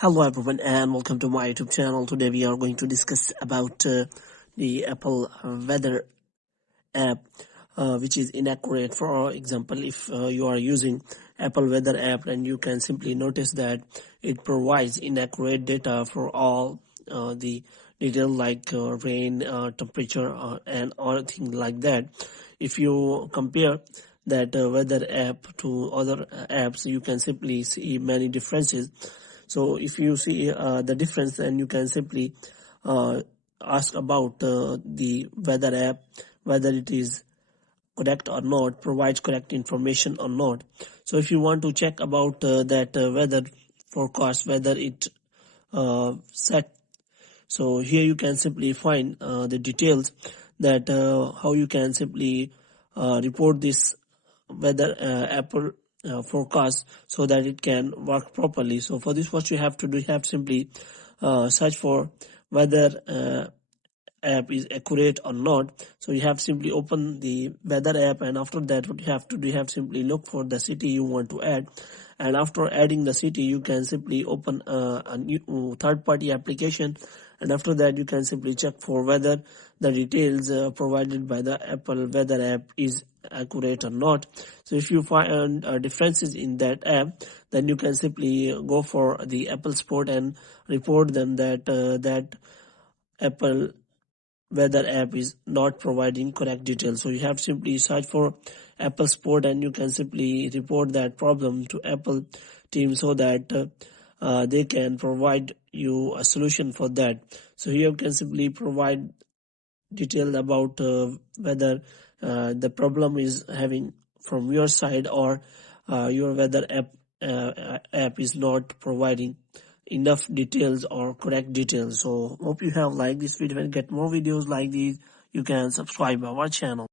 Hello everyone and welcome to my YouTube channel. Today we are going to discuss about the Apple weather app, which is inaccurate. For example, if you are using Apple weather app, and you can simply notice that it provides inaccurate data for all the detail like rain, temperature, and all things like that. If you compare that weather app to other apps, you can simply see many differences. So if you see the difference, then you can simply ask about the weather app, whether it is correct or not, provides correct information or not. So if you want to check about that weather forecast, whether it set, so here you can simply find the details that how you can simply report this weather Apple forecast so that it can work properly. So for this, what you have to do, you have to simply search for whether app is accurate or not. So you have simply open the weather app, and after that what you have to do, you have simply look for the city you want to add, and after adding the city you can simply open a new third-party application, and after that you can simply check for whether the details provided by the Apple weather app is accurate or not. So if you find differences in that app, then you can simply go for the Apple support and report them that that Apple weather app is not providing correct details. So you have to simply search for Apple support, and you can simply report that problem to Apple team so that they can provide you a solution for that. So here you can simply provide detail about whether the problem is having from your side, or your weather app is not providing enough details or correct details. So hope you have liked this video, and get more videos like these you can subscribe our channel.